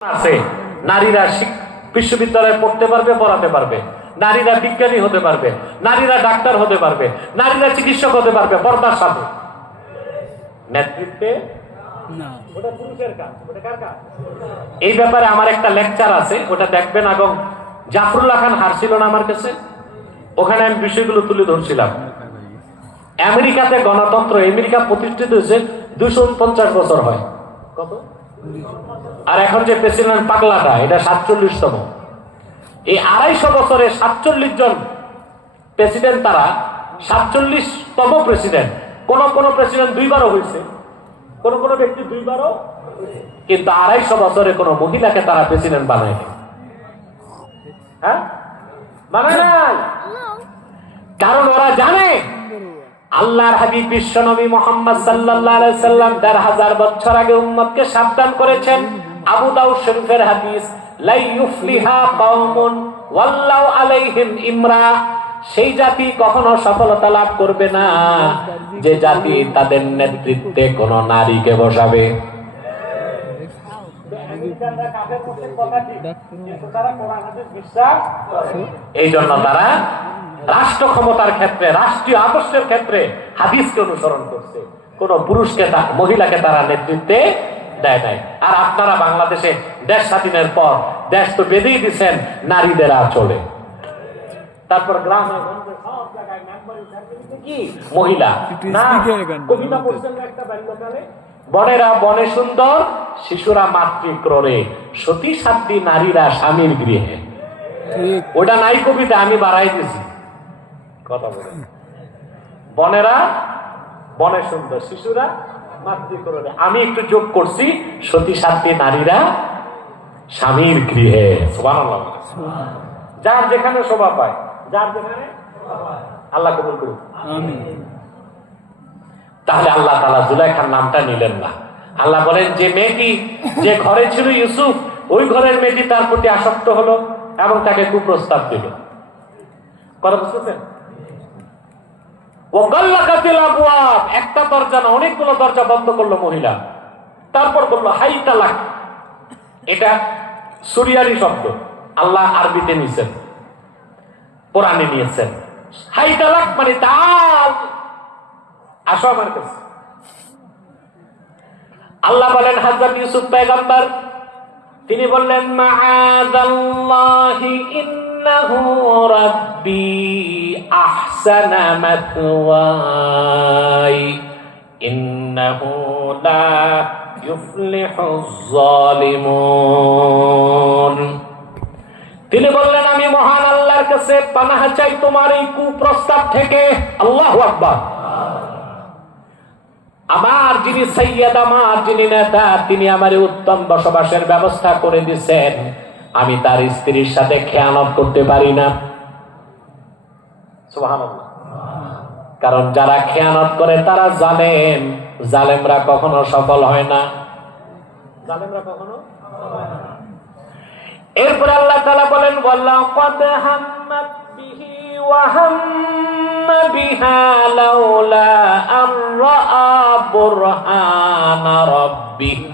আছে নারীরা বিশ্ববিদ্যালয়ে পড়তে পারবে, পড়াতে পারবে, নারীরা বিজ্ঞানী হতে পারবে, নারীরা ডাক্তার হতে পারবে, নারীরা চিকিৎসক হতে পারবে পর্দার সাথে। নেতৃত্বে ওটা পুরুষের কাজ, ওটা কার কাজ? এই ব্যাপারে আমার একটা লেকচার আছে, ওটা দেখবেন। এবং জাফরুল্লাহ খান হারছিল না আমার কাছে, ওখানে আমি বিষয়গুলো তুলে ধরছিলাম। আমেরিকাতে গণতন্ত্র, আমেরিকা প্রতিষ্ঠিত হয়েছে 249 বছর হয়। কত? আর এখন যে প্রেসিডেন্ট পাগলাটা, এটা 47তম। এই 250 বছরে 47 জন প্রেসিডেন্ট, তারা 47তম প্রেসিডেন্ট। কোন কোন প্রেসিডেন্ট 2বারও হয়েছে, কোন কোন ব্যক্তি 2বারও, কিন্তু 250 বছরে কোন মহিলাকে তারা প্রেসিডেন্ট বানায়নি। হ্যাঁ, বানায় নাই। কারণ ওরা জানে আল্লাহর হাবিব বিশ্বনবী মুহাম্মদ সাল্লাল্লাহু আলাইহি সাল্লাম 1500 বছর আগে উম্মতকে সাবধান করেছেন। আবু দাউদ শরীফের হাদিস, লা ইউফলিহা কওমুন ওয়াল্লাহু আলাইহিম ইমরা, সেই জাতি কখনো সফলতা লাভ করবে না যে জাতি তাদের নেতৃত্বে কোন নারীকে বসাবে। এই জন্য তারা রাষ্ট্র ক্ষমতার ক্ষেত্রে, রাষ্ট্রীয় আদর্শের ক্ষেত্রে হাদিসকে অনুসরণ করছে, কোন পুরুষকে, মহিলাকে তারা নেতৃত্বে দেয় নাই। আর আপনারা বাংলাদেশে দেশ স্বাধীনের পর দেশ তো বেঁধেই দিচ্ছেন নারীদের চলে, তারপর গ্রামে গঞ্জে সব জায়গায় কি মহিলা না। কবিতা পড়ছেন একটা বাল্যকালে, বনেরা বনে সুন্দর, শিশুরা মাতৃক্রোড়ে, সতী সাধ্বী নারীরা স্বামীর গৃহে। ওটা নাই কবিতা, আমি বাড়াই দিছি কথা বলে। বনেরা বনে সুন্দর, শিশুরা মাতৃক্রোড়ে, আমি একটু যোগ করছি সতী সাধ্বী নারীরা স্বামীর গৃহে। সুবহানাল্লাহ। যার যেখানে শোভা পায়, যার যেখানে, আল্লাহ কবুল করুন। তাহলে আল্লাহ তাআলা জুলাইখার নামটা নিলেন না। আল্লাহ বলেন যে মেয়েটি যে ঘরে ছিল ইউসুফ, ওই ঘরের মেয়েটি তার প্রতি আসক্ত হলো এবং তাকে কুপ্রস্তাব দিল। কথা বুঝতেছেন? ওয়াগাল্লাকাতিল আবওয়াব, একটা দরজা না, অনেকগুলো দরজা বন্ধ করলো মহিলা। তারপর বললো হাই তালাক। এটা সুরিয়ারি শব্দ, আল্লাহ আরবিতে নিয়েছেন, কোরআনে নিয়েছেন। হাই তালাক মানে তাল, আসো আমার কাছে। আল্লাহ বলেন হযরত ইউসুফ পয়গম্বর, তিনি বললেন মাআযাল্লাহি ইন্নাহু রাব্বি আহসানা মাথওয়াই ইন্নাহু লা ইউফলিহুজ জালিমুন। তিনি বললেন আমি মহান আল্লাহর কাছে পানাহ চাই তোমার এই কুপ্রস্তাব থেকে। আল্লাহু আকবার। আমার যিনি সৈয়দ, আমার যিনি নেতা, তিনি আমার উত্তম বসবাসের ব্যবস্থা করে দিচ্ছেন। আমি তার স্ত্রীর সাথে খেয়ানত করতে পারি না। সুবহানাল্লাহ। কারণ যারা খেয়ানত করে তারা জালেম, জালেমরা কখনো সফল হয় না, জালেমরা কখনো। এরপর আল্লাহ তাআলা বলেন ওয়ালাকাদ হাম্মাত বিহি ওয়া হাম্মা বিহা লাউলা আন রাআ বুরহানা রাব্বিহি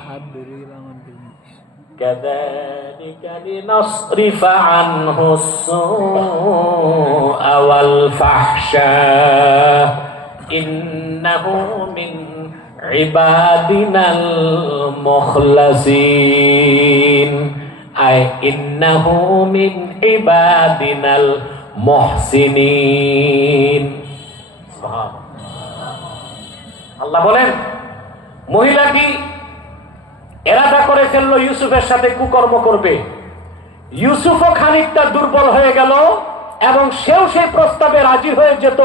কাযালিকা লিনাসরিফা আনহু السوء والفحشاء إنه من عبادنا المخلصين أي إنه من عبادنا المحسنين। আল্লাহ বলেন মহিলাটি এরাদা করে ফেললো ইউসুফের সাথে কুকর্ম করবে। ইউসুফও খানিকটা দুর্বল হয়ে গেল এবং সেও সেই প্রস্তাবে রাজি হয়ে যেত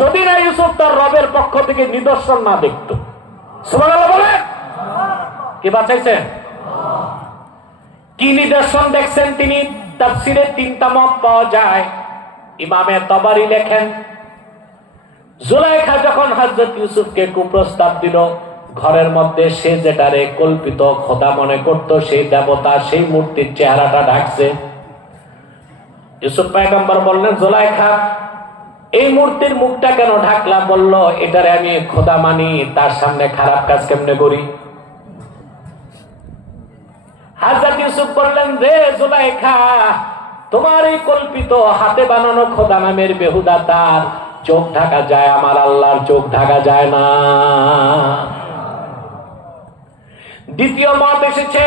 যদি না ইউসুফ তার রবের পক্ষ থেকে নিদর্শন না দেখত। সুবহানাল্লাহ বলেন। কি বাঁচাইছেন? কি নিদর্শন দেখছেন তিনি? তাফসীরে 3টা মত পাওয়া যায়। ইমামে তাবারি লেখেন জুলাইখা যখন হযরত ইউসুফকে কুপ্রস্তাব দিল, ঘরের মধ্যে সে যেটারে কল্পিত খোদা মনে করত, সেই দেবতা, সেই মূর্তির চেহারাটা ঢাকছে। ইউসুফ পয়গম্বর বললেন জুলাইখা এই মূর্তির মুখটা কেন ঢাকলা? বলল এটারে আমি খোদা মানি, তার সামনে খারাপ কাজ কেমনে করি? হযরত ইউসুফ বললেন, রে জুলাইখা, তোমার এই কল্পিত হাতে বানানো খোদা নামের বেহুদা তার চোখ ঢাকা যায়, আমার আল্লাহর চোখ ঢাকা যায় না। দ্বিতীয় মত এসেছে,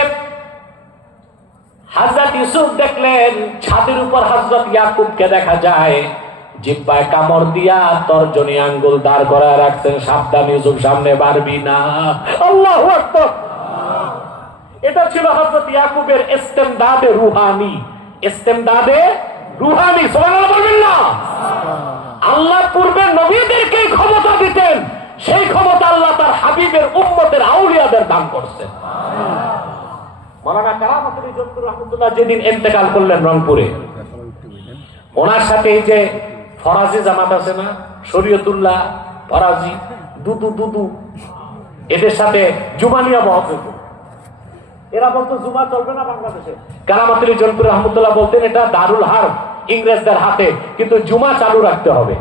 হযরত ইউসুফ দেখলেন ছাদের উপর হযরত ইয়াকুবকে দেখা যায়, জিহ্বায় কামড় দিয়া তর্জনী আঙ্গুল দাঁড় করায় রাখছেন, সাবধান ইউসুফ, সামনে পারবি না। আল্লাহু আকবার। এটা ছিল হযরত ইয়াকুবের ইস্তেমদাদে রুহানি। ইস্তেমদাদে রুহানি, সুবহানাল্লাহ বলবেন না? আল্লাহ পূর্বে নবীদেরকে ক্ষমতা দিতেন, সেই ক্ষমতা আল্লাহ তার হাবিবের উম্মতের আউলিয়াদের দান করছেন। মাওলানা কারামাতুল জব্বর রাহমাতুল্লাহ যেদিন ইন্তেকাল করলেন রংপুরে, ওনার সাথে এই যে ফরাজি জামাত আছে না, শরীয়তুল্লাহ, ফরাজি, দুদু, এদের সাথে জুমানিয়া মহত হইত। এরা বলতো জুমা চলবে না বাংলাদেশে। কারামাতুল জব্বর রাহমাতুল্লাহ বলতেন এটা দারুল হারব, ইংরেজদের হাতে, কিন্তু জুমা চালু রাখতে হবে,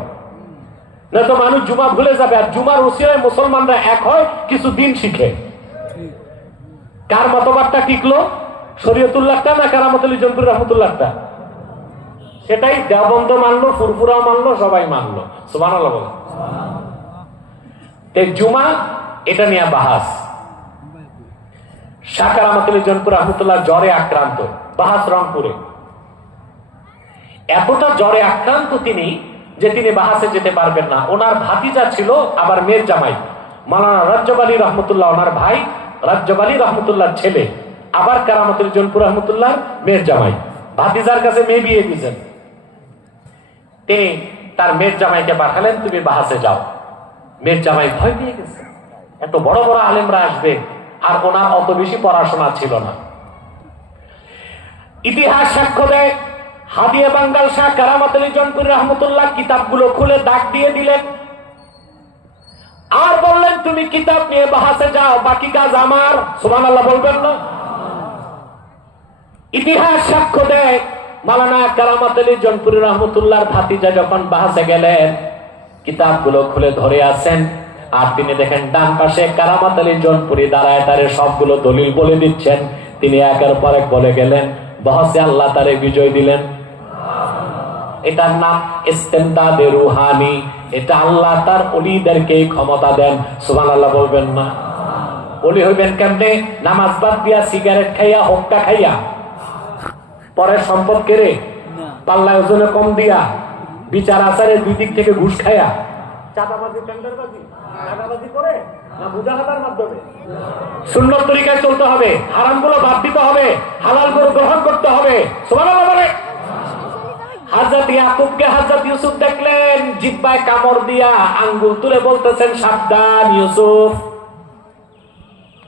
না তো মানুষ জুমা ভুলে যাবে। আর জুমার উসিলায় মুসলমানরা এক হয়, কিছু দিন শিখে। কার মতবাদটা টিকলো, শরীয়তুল্লাহটা না কারামাতুল জব্বর রাহমাতুল্লাহটা? সেটাই দেওবন্দ মানলো, ফুরফুরাও মানলো, সবাই মানলো। সুবহানাল্লাহ বলেন। জুমা এটা নিয়ে বাহাস। শাহ কারামাতুল জব্বর রাহমাতুল্লাহ জ্বরে আক্রান্ত, বাহাস রংপুরে। এতটা জ্বরে আক্রান্ত তিনি যে তিনি বাহাসে যেতে পারবেন না। ওনার ভাতিজা ছিল আবার মেয়ের জামাই, মাওলানা রাজ্জাব আলী রহমতুল্লাহ, ওনার ভাই রাজ্জাব আলী রহমতুল্লাহর ছেলে, আবার কারামাতুল জব্বর রহমতুল্লাহ মেয়ের জামাই। ভাতিজার কাছে মেয়ে বিয়ে দিয়েছেন। তিনি তার মেয়ের জামাইকে পাঠালেন, তুমি বাহাসে যাও। মেয়ের জামাই ভয় পেয়ে গেছে, এত বড় বড় আলেমরা আসবে, আর ওনার অত বেশি পড়াশোনা ছিল না। ইতিহাস সাক্ষ্য দেয়, হাদিয়ে বাঙ্গাল শাহ কারামাতুল জব্বর রহমতুল্লাহ কিতাবগুলো খুলে দাগ দিয়ে দিলেন, আর বললেন তুমি কিতাব নিয়ে বাহাসে যাও, বাকি কাজ আমার। সুবহানাল্লাহ বলবেন না? ইতিহাস সাক্ষ্য দেয়, মাওলানা কারামাতুল জব্বর রহমতুল্লাহর ভাতিজা যখন বাহাসে গেলেন, কিতাবগুলো খুলে ধরে আছেন, আর তিনি দেখেন ডান পাশে কারামাতুল জব্বরি দাঁড়ায় তারে সবগুলো দলিল বলে দিচ্ছেন। তিনি একের পর এক বলে গেলেন, বাহাসে আল্লাহ তারে বিজয় দিলেন। এটার নাম ইস্তেমদাদে রুহানি। এটা আল্লাহ তার ওলিদেরকে ক্ষমতা দেন। সুবহানাল্লাহ বলবেন না? ওলি হইবেন কেমনে? নামাজ বাদ দিয়া, সিগারেট খাইয়া, হুক্কা খাইয়া, পরের সম্পদ কেড়ে, পাল্লা ওজনে কম দিয়া, বিচার আচারের দুই দিক থেকে ঘুষ খাইয়া, চাঁদাবাজি, টেন্ডারবাজি, টাকাবাজি করে, না মুজাহাদার মাধ্যমে? সুন্নত তরিকায় চলতে হবে, হারামগুলো বাদ দিতে হবে, হালালগুলো গ্রহণ করতে হবে। সুবহানাল্লাহ বলে। হযরত ইয়াকুবকে হযরত ইউসুফ দেখলেন, জিহ্বায় কামড় দিয়া আঙ্গুল তুলে বলতেছেন, সাবধান ইউসুফ।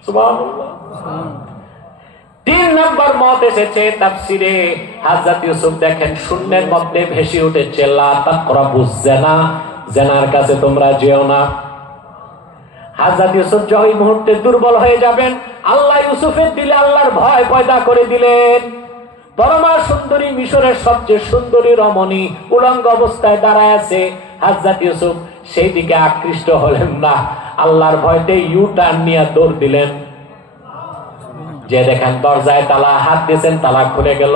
সুবহানাল্লাহ। 3 নম্বর মত এসেছে তাফসিরে, হযরত ইউসুফ দেখেন শূন্যের মধ্যে ভেসে উঠেছে, লা তাকরাবুজ জিনা, জিনার কাছে তোমরা যেও না। হযরত ইউসুফ যখন মুহূর্তে দুর্বল হয়ে যাবেন, আল্লাহ ইউসুফের দিলে আল্লাহর ভয় পয়দা করে দিলেন। পরমা সুন্দরী, মিশরের সবচেয়ে সুন্দরী রমণী উলঙ্গ অবস্থায় দাঁড়ায় আছে। হযরত ইউসুফ সেই দিকে আকৃষ্ট হলেন না, আল্লাহর ভয়তে ইউ টার্ন নিয়ে দৌড় দিলেন। যে দেখেন দরজায় তালা, হাত দিয়েছেন, তালা খুলে গেল।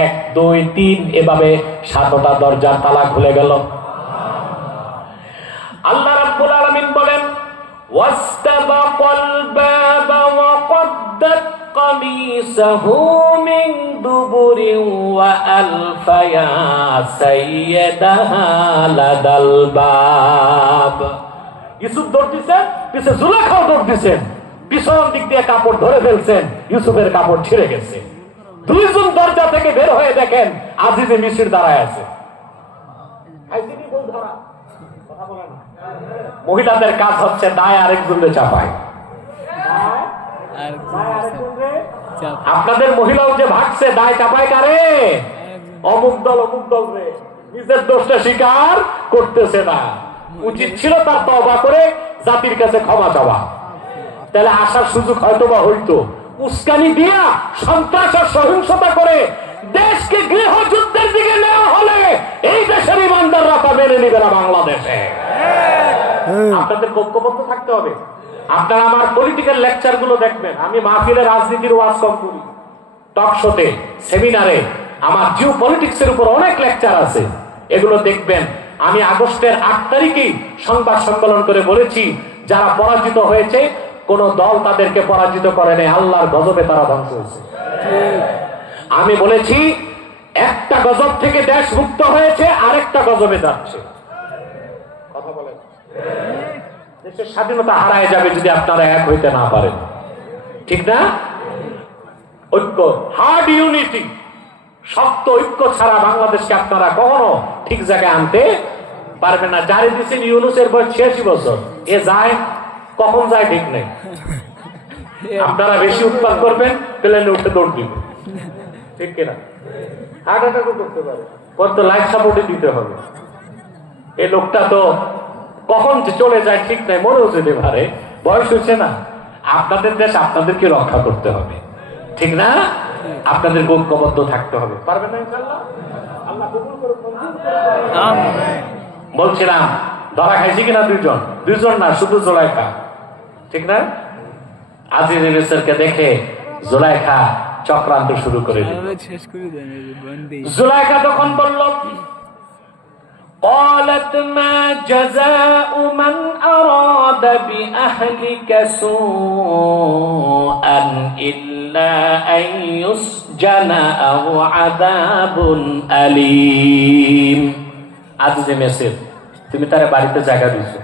1 2 3 এভাবে 7টা দরজার তালা খুলে গেল। আল্লাহ রাব্বুল আলামিন বলেন, ওয়াস্তাবাকাল বাবা ওয়া কদ্দাত কামিসাহু মিন দুবুরিন ওয়া আলফায়া সাইয়্যিদাহা লাদাল বাব। ইউসুফ দৌড় দিয়েছেন, পিছে জুলেখাও দৌড় দিয়েছেন, পিছন দিক দিয়ে কাপড় ধরে ফেলছেন, ইউসুফের কাপড় ছিঁড়ে গেছে। 2 জন দরজা থেকে বের হয়ে দেখেন আজিজে মিশর দাঁড়ায় আছে। মহিলাদের কাজ হচ্ছে দায় আরেকজনকে চাপায়। আপনাদের মহিলাও যে ভাগছে, দায় চাপায় কারে? অমুক দল রে, নিজের দোষটা স্বীকার করতেছে না। উচিত ছিল তার তওবা করে জাতির কাছে ক্ষমা চাওয়া, তাহলে আসার সুযোগ হয়তো বা হইতো। উস্কানি দিয়া, সন্ত্রাস আর সহিংসতা করে দেশকে গৃহযুদ্ধের দিকে নেওয়া হলে এই দেশের ইমানদাররা তা মেনে নিবে না বাংলাদেশে। আপনাদের ঐক্যবদ্ধ থাকতে হবে। আপনারা আমার পলিটিক্যাল লেকচার গুলো দেখবেন, আমি মাহফিলে রাজনীতির ওয়াজ কম করি, টক শোতে, সেমিনারে, আমার জিও পলিটিক্সের উপর অনেক লেকচার আছে, এগুলো দেখবেন। আমি আগস্টের 8 তারিখেই সংবাদ সম্মেলন করে বলেছি, যারা পরাজিত হয়েছে কোন দল তাদেরকে পরাজিত করে নাই, আল্লাহর গজবে তারা ধ্বংস হয়েছে। আমি বলেছি একটা গজব থেকে দেশ মুক্ত হয়েছে, আরেকটা গজবে যাচ্ছে। কথা বলেন, দেশের স্বাধীনতা হারায় যাবে যদি আপনারা এক হইতে না পারেন, ঠিক না? ঐক্য, হার্ড ইউনিটি, শক্ত ঐক্য ছাড়া বাংলাদেশকে আপনারা কখনো ঠিক জায়গায় আনতে পারবেন না। জারি দিচ্ছেন ইউনূসের বয়স 86 বছর, এ যায় কখন যায় ঠিক নেই। আপনারা বেশি উৎপাদ করবেন, প্লেনে উঠে দৌড় দিবেন, ঠিক কিনা? হার্ট অ্যাটাকও করতে পারে, কত লাইফ সাপোর্টে দিতে হবে। এই লোকটা তো কখন যে চলে যায় ঠিক নাই, মরেও যেতে পারে, বয়স হয়েছে না। আপনাদের দেশ আপনাদেরকে রক্ষা করতে হবে, ঠিক না? আপনাদের ঐক্যবদ্ধ থাকতে হবে, পারবেন না ইনশাআল্লাহ? আল্লাহ কবুল করুন। বলছিলাম ধরা খাইছি কিনা দুইজন না, শুধু জুলাইখা, ঠিক না? আজিজ মিসরকে দেখে জুলাইখা চক্রান্ত শুরু করে দিল। জুলাইখা তখন বলল, قالت ما جزاء من أراد بأهلك سوءا إلا أن يسجن أو عذاب أليم। আজিজে মিসর, তুমি তার বাড়িতে জায়গা দিছো,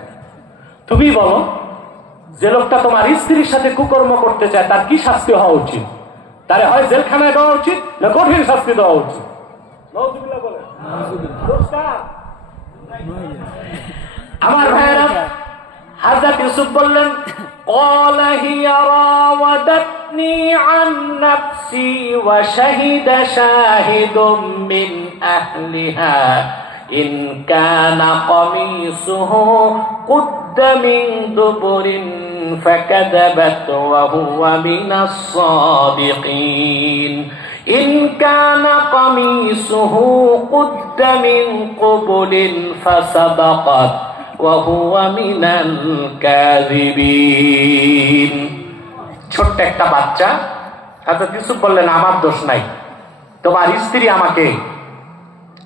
তুমি বলো যে লোকটা তোমার স্ত্রীর সাথে কুকর্ম করতে চায় তার কি শাস্তি হওয়া উচিত? তারে হয় জেলখানায় দেওয়া উচিত না কঠিন শাস্তি দেওয়া উচিত? নাউযুবিল্লাহ বলে। আমার ভাইরা, হযরত ইউসুফ বললেন, قال هي راودتني عن نفسي وشهد شاهد من أهلها إن كان قميصه قد من دبر فكذبت وهو من الصادقين إن كان قميصه قد من قبل فصدقت وهو من الكاذبين। ছোট্ট একটা বাচ্চা, হযরত ইউসুফ বললেন আমার দোষ নাই, তোমার স্ত্রী আমাকে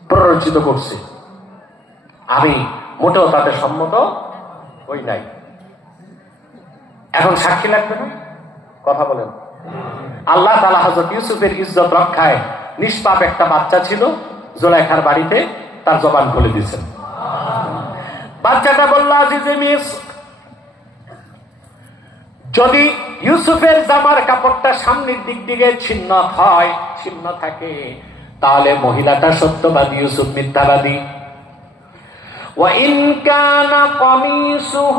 প্ররোচিত করছে, আমি মোটেও তাদের সম্মত হই নাই। এখন সাক্ষী লাগবে না? কথা বলেন। আল্লাহ তাআলা হযরত ইউসুফের ইজ্জত রক্ষায় নিষ্পাপ একটা বাচ্চা ছিল জুলাইখার বাড়িতে, তার জবান খুলে দিয়েছেন। বাচ্চাটা বলল, আজিজে মিসর, যদি ইউসুফের জামার কাপড়টা সামনের দিক দিকে ছিন্ন থাকে, তাহলে মহিলাটা সত্যবাদী, ইউসুফ মিথ্যাবাদী। وَإِنْ كَانَ قَمِيصُهُ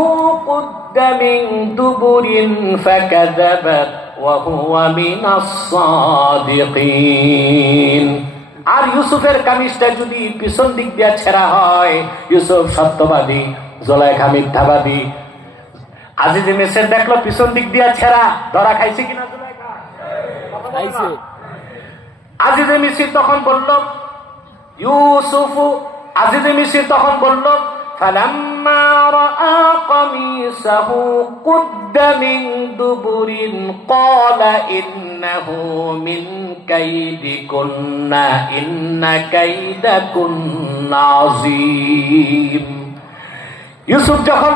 قُدَّ مِنْ دُبُرٍ فَكَذَبَتْ وَهُوَ مِنَ الصَّادِقِينَ। আর ইউসুফের কামিজটা যদি পিছন দিক দিয়ে ছেঁড়া হয়, ইউসুফ সত্যবাদী, জুলাইখা মিথ্যাবাদী। আজিজে মিসর দেখলো পিছন দিক দিয়ে ছেঁড়া, ধরা খাইছে কিনা জুলাইখা? খাইছে। আজিজে মিসর তখন বলল, আজিজে মিসর তখন বলল, فَلَمَّا رَأَى قَمِيصَهُ قُدَّ مِن دُبُرٍ قَالَ إِنَّهُ مِن كَيْدِكُنَّ إِنَّ كَيْدَكُنَّ عَظِيمٌ। ইউসুফ যখন,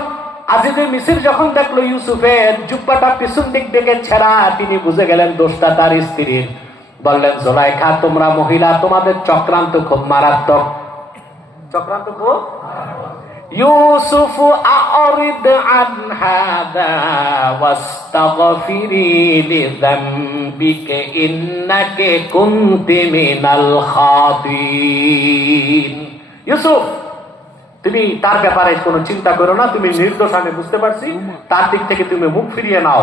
আজিজে মিসর যখন দেখলো ইউসুফের জুব্বাটা পিছন দিক থেকে ছেঁড়া, তিনি বুঝে গেলেন দোষটা তার স্ত্রীর। বললেন, জুলাইখা, তোমরা মহিলা, তোমাদের চক্রান্ত খুব মারাত্মক। চক্রান্ত খুব। ইউসুফ আ'রিদ আন হাদা ওয়াস্তাগফিরি লিযামবিকা ইন্নাকা কুনতি মিনাল খাতিন। ইউসুফ, তুমি তার ব্যাপারে কোনো চিন্তা করো না, তুমি নির্দোষ, আমি বুঝতে পারছি, তার দিক থেকে তুমি মুখ ফিরিয়ে নাও।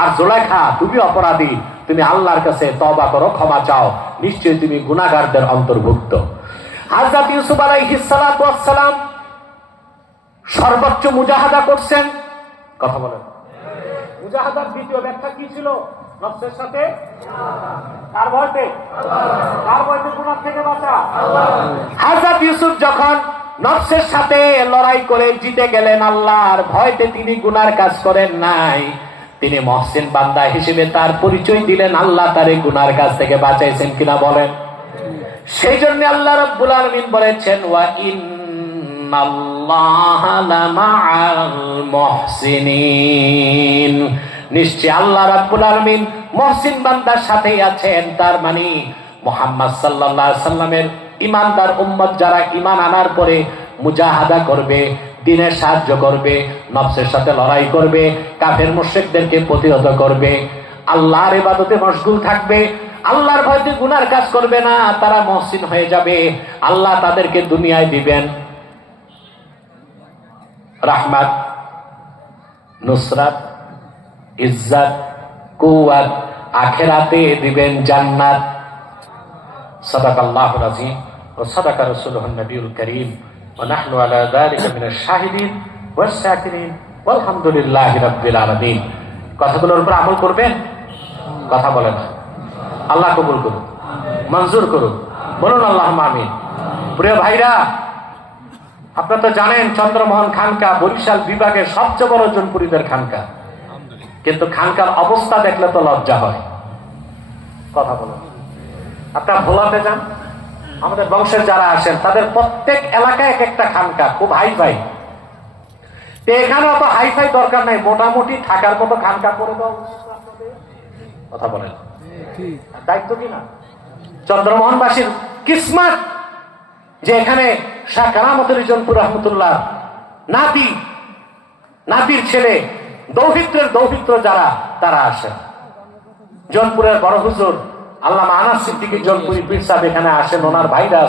আর জুলাইখা, তুমি অপরাধী, তুমি আল্লাহর কাছে তওবা করো, ক্ষমা চাও, নিশ্চয়ই তুমি গুনাহগারদের অন্তর্ভুক্ত। হযরত ইউসুফ আলাইহিস সালাতু ওয়াস সালাম সর্বোচ্চ মুজাহাদা করছেন। কথা বলেন। মুজাহাদার দ্বিতীয় ব্যাখ্যা কি ছিল? নফসের সাথে। কার ভয়তে? কার ভয়তে গুনাহ থেকে বাঁচা? হযরত ইউসুফ যখন নফসের সাথে লড়াই করে জিতে গেলেন, আল্লাহর ভয়তে তিনি গুনার কাজ করেন নাই, তিনি মহসিন বান্দা হিসেবে তার পরিচয় দিলেন, আল্লাহ তার এই গুনার কাছ থেকে বাঁচাইছেন কিনা বলেন? সেই জন্য আল্লাহ রাব্বুল আলামিন বলেছেন, ওয়া ইন্নাল্লাহা লামাআল মুহসিনিন, নিশ্চয় আল্লাহ রাব্বুল আলামিন মুহসিন বান্দার সাথেই আছেন। তার মানে মুহাম্মদ সাল্লাল্লাহু আলাইহি সাল্লামের ঈমানদার উম্মত যারা ঈমান আনার পরে মুজাহাদা করবে, দ্বীনের সাহায্য করবে, নফসের সাথে লড়াই করবে, কাফের মুশরিকদেরকে প্রতিহত করবে, আল্লাহর ইবাদতে মশগুল থাকবে, আল্লাহর ভয়তে গুনার কাজ করবে না, তারা মুহসিন হয়ে যাবে। আল্লাহ তাদেরকে দুনিয়ায় দিবেন রাহমাত, নুসরাত, ইজ্জত, কুওয়াত, আখিরাতে দিবেন জান্নাত। সাদাকাল্লাহুল আযীম ওয়া সাদাকা রাসূলুহুন নবিয়ুল কারীম ওয়া নাহনু আলা যালিকা মিনাশ শাহিদিন ওয়াশ শাকিরিন ওয়ালহামদুলিল্লাহি রাব্বিল আলামিন। কথাগুলোর উপর আমল করবেন? কথা বলেন। আল্লাহ কবুল করুন, মঞ্জুর করুন, বলুন আল্লাহুম্মা আমিন। প্রিয় ভাইরা, আপনারা তো জানেন চন্দ্রমোহন খানকা বরিশাল বিভাগের সবচেয়ে বড় জনপুরীদের খানকা, কিন্তু খানকার অবস্থা দেখলে তো লজ্জা হয়। কথা বলেন। আপনারা ভোলাতে যান, আমাদের বংশের যারা আসেন তাদের প্রত্যেক এলাকায় এক একটা খানকা, খুব হাইফাই। এখানে অত হাইফাই দরকার নাই, মোটামুটি থাকার মতো খানকা করে দাও। কথা বলেন, দায়িত্ব কিনা? চন্দ্রমোহনবাসীর কিসমত যে এখানে শাহ কারামতুল জনপুর রহমতুল্লাহ নাতির ছেলে দৌহিত্র যারা তারা আসেন। জনপুরের বড় হুজুর আল্লামা আনাস সিদ্দিকী জনপুরি পীর সাহেব এখানে আসেন, ওনার ভাইরা